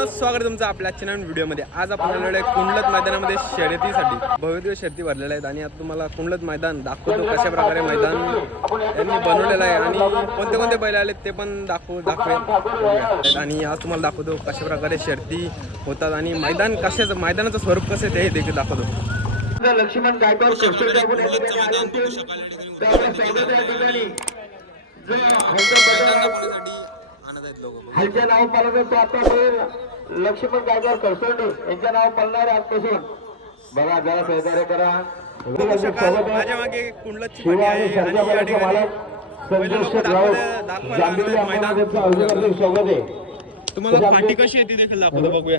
मित्रांनो स्वागत आहे तुमचं आपल्या आजच्या नवीन व्हिडिओमध्ये. आज आपण आलेलो आहे कुंडलत मैदानामध्ये शर्यतीसाठी. भव्य शर्यती भरलेल्या आहेत आणि आता तुम्हाला कुंडलत मैदान दाखवतो कशा प्रकारे मैदान त्यांनी बनवलेलं आहे आणि कोणते कोणते बैल आले ते पण दाखवू दाखवेल आणि आज तुम्हाला दाखवतो कशा प्रकारे शर्ती होतात आणि मैदान कशाचं मैदानाचं स्वरूप कसं आहे ते देखील दाखवतो. लक्ष्मण गायकवाड स्वागत या ठिकाणी. ह्यांच्या नाव पालक तो आता लक्ष्मण गायकवाड करसोंडे यांच्या नाव पालणार आहे आजपासून. बघा जरा सहकार्य करा. माझ्या मागे स्वागत आहे. तुम्हाला फाटी कशी देखील बघूया.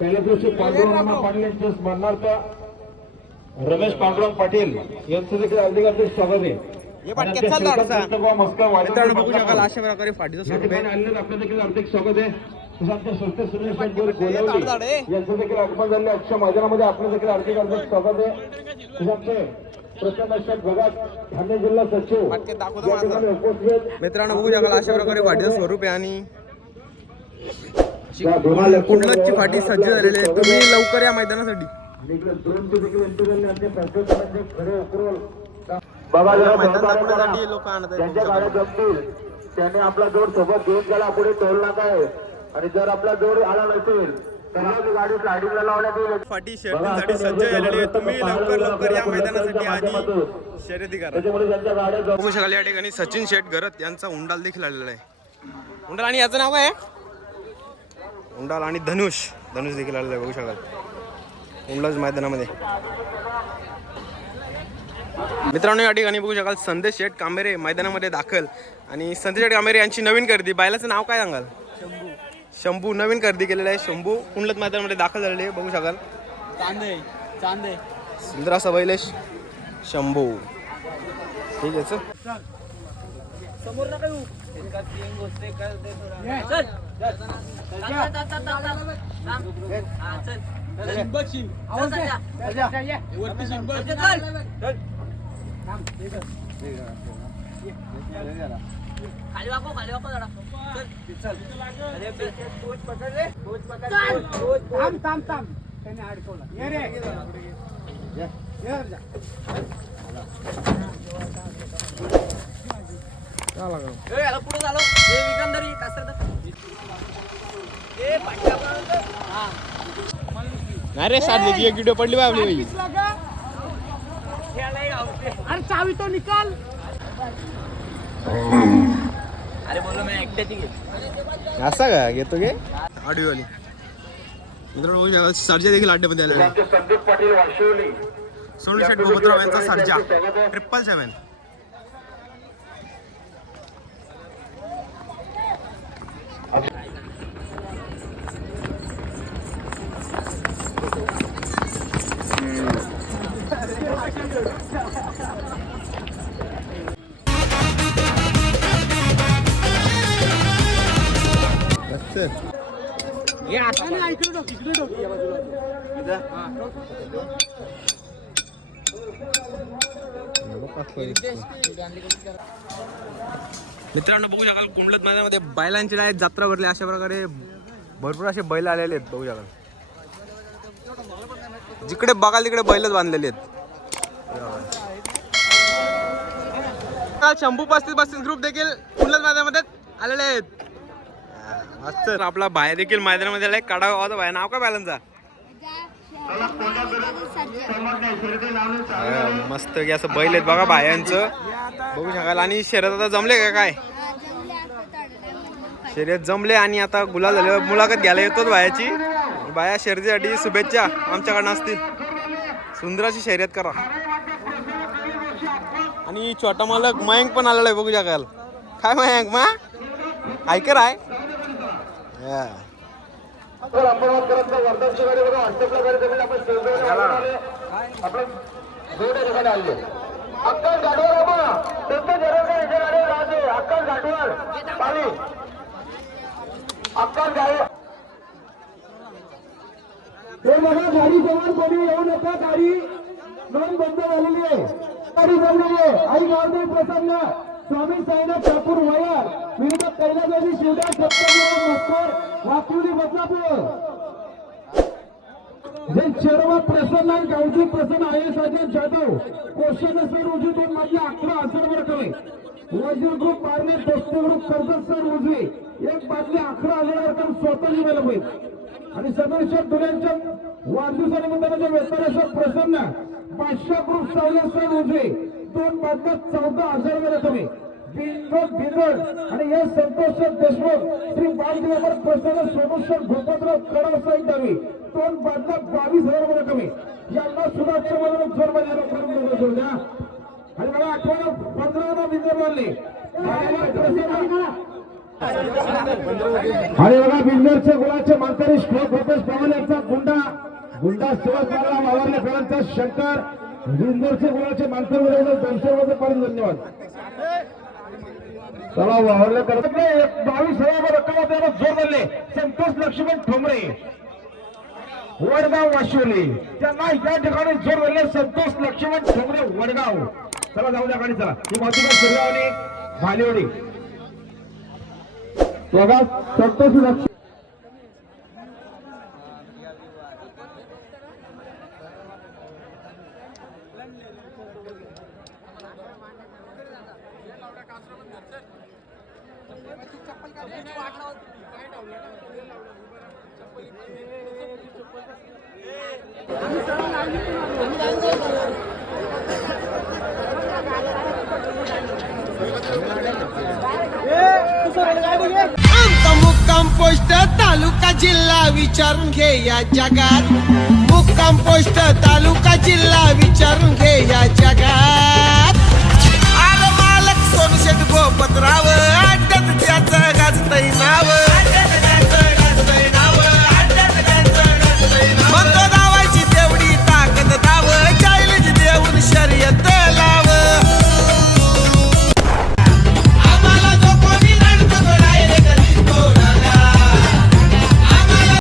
पहिल्या दिवशी पांडुरंग पाटील यांच्या स्मरणार्थ रमेश पांडुरंग पाटील यांचं देखील अगदी अगदी स्वागत आहे. मित्रांनो बघू शकाल अशा प्रकारे फाटीचं या स्वरूप आहे. यांचं देखील आगमन झाले मैदानामध्ये आपलं देखील हार्दिक स्वागत मित्रांनो बघू शकाल अशा प्रकारे स्वरूप आणि कुंडलतची फाटी सज्ज झालेली आहे. तुम्ही लवकर या मैदानासाठी. बाबा जरा. दाखवण्यासाठी लोक आणत आहेत ज्यांच्या गाड्या जमतील. त्याने आपला जोर सोबत घेऊन गेला पुढे टोल नाका आहे आणि जर आपला जोर आला नसेल तर मग गाडी स्लायडिंगला लावण्यात येईल. फाटी शर्यतीसाठी सज्ज झालेली आहे. तुम्ही लवकर लवकर या मैदानासाठी आधी शर्यती करा. बघू शकाल या ठिकाणी सचिन शेठ गरत यांचा उंडाल देखील आलेला आहे. उंडाल आणि याचं नाव आहे? उंडाल आणि धनुष. धनुष देखील आलेला आहे बघू शकाल. उंडाल मैदानामध्ये. मित्रांनो या ठिकाणी बघू शकाल संदेश शेठ कांबेरे मैदानामध्ये दाखल. आणि संदेश शेठ कांबेरे यांची नवीन खरेदी बायलाचं नाव काय सांगाल? शंभू. नवीन खरेदी केलेलं आहे. शंभू कुंडलत मैदानामध्ये दाखल झालेले आहे. बघू शकाल. चांदे चांदे. सुंदर असा शंभू. ठीक आहे चल. समोर खाली वाको खाली वाको जरा चल अरे कोच पकड रे कोच पकड कोच थांब थांब थांब त्याने अडकवला ये रे याला पुढे झालो ए ए हा नाही रे साधली एक व्हिडिओ पडली बा आपली अरे चावी तो निकाल. अरे बोलो मैं एकट्याची असा का? घेतो गे ऑडिओवाली. मित्रांनो सर्जा देखील आलेला आहे संदीप पाटील वाशिवली. सोनू शेठ मोहम्मदराव यांचा सर्जा. ट्रिपल सेवन मित्रांनो बघू शकाल कुंडलत मैदानामध्ये बैलांची डायरेक्ट जत्रा भरली अशा प्रकारे भरपूर असे बैल आलेले आहेत बघू शकाल. जिकडे बघाल तिकडे बैलच बांधलेले आहेत. शंभू पस्तीस पस्तीस ग्रुप देखील कुंडलत मैदानामध्ये आलेले आहेत. हा, आपला भाया देखील मैदानामध्ये आलाय. काढा हो गावाचा भाया नाव काय बैलांचा मस्त की असं बैल आहेत बघा बायांचं बघू शकाल. आणि शर्यत आता जमले का काय? शर्यत जमले आणि आता गुलाल झाले मुलाखत घ्यायला येतोच बायाची बाया शर्यतीसाठी शुभेच्छा आमच्याकडनं असतील. सुंदराची शर्यत करा. आणि छोटा मालक मयंक पण आलेला आहे बघू शकाल. काय मयंक मा? ऐकर आहे हा. तर आपण गाडी बघा गाडी जमीन आपण आपण दोन ठिकाणी अक्कल गाडीवर बाबा तुमचं जरूर इथे गाडीवर राहते अक्कल गाडीवर पाणी अक्कल गाडी हे बघा गाडी जवळ कोणी येऊ नका. गाडी नोंद बंद झालेली आहे. गाडी जमलेली आहे आई गावदेव प्रसन्न. स्वामी साईनाथ ठाकूर वयार. विरुद्ध कैलासवासी शिवदास दत्तगिरी मस्कर वाकुली बदलापूर. जे चेरवा प्रसन्न आणि गावची प्रसन्न I S Ajay Jadhav question sir उजवी दोन मधले अकरा हजार वर कमी. वजीर ग्रुप पारणे दोस्ते ग्रुप कर्जत सर उजवी. एक बादली अकरा हजार रक्कम स्वतः लिहायला होईल. आणि सदस्य धुळ्यांच्या वाढदिवसानिमित्त म्हणजे वेतनाच्या प्रसन्न. पाचशे ग्रुप सावले सर उजवे. दोन बादल्या चौदा हजार वर कमी. बिंदोड बिंदोड आणि या संतोष देशमुख श्री बालदिवाकर प्रसन्न सोमेश्वर गोपतराव कडाव साहेब दावी. दोन बादल्या बावीस हजार रुपये कमी. यांना सुद्धा चौदा जोरमध्ये जोड द्या. आणि मला आठवण पंधरा बिंदोड मारले आणि बघा बिंदरचे गुलाचे मानकरी श्लोक भूपेश पवार यांचा गुंडा. गुंडा सुभाष बाला वावरले फेरांचा शंकर. बिंदरचे गुलाचे मानकर दोनशे रुपये पर्यंत धन्यवाद. चला वावरले करत बावीस हजार रक्कम आपल्याला जोर धरले. संतोष लक्ष्मण ठोंबरे. वडगाव वाशिवली. त्यांना या ठिकाणी जोर धरले संतोष लक्ष्मण ठोंबरे वडगाव. चला जाऊ द्या गाडी चला. ही मातृका सूर्यावणी भालेवडी. बघा संतोष लक्ष्मण मुक्काम पोस्ट तालुका जिल्हा विचारून घे या जगात. मुक्काम पोस्ट तालुका जिल्हा विचारून घे या जगात. अरे मालक सोनशेट गोपतराव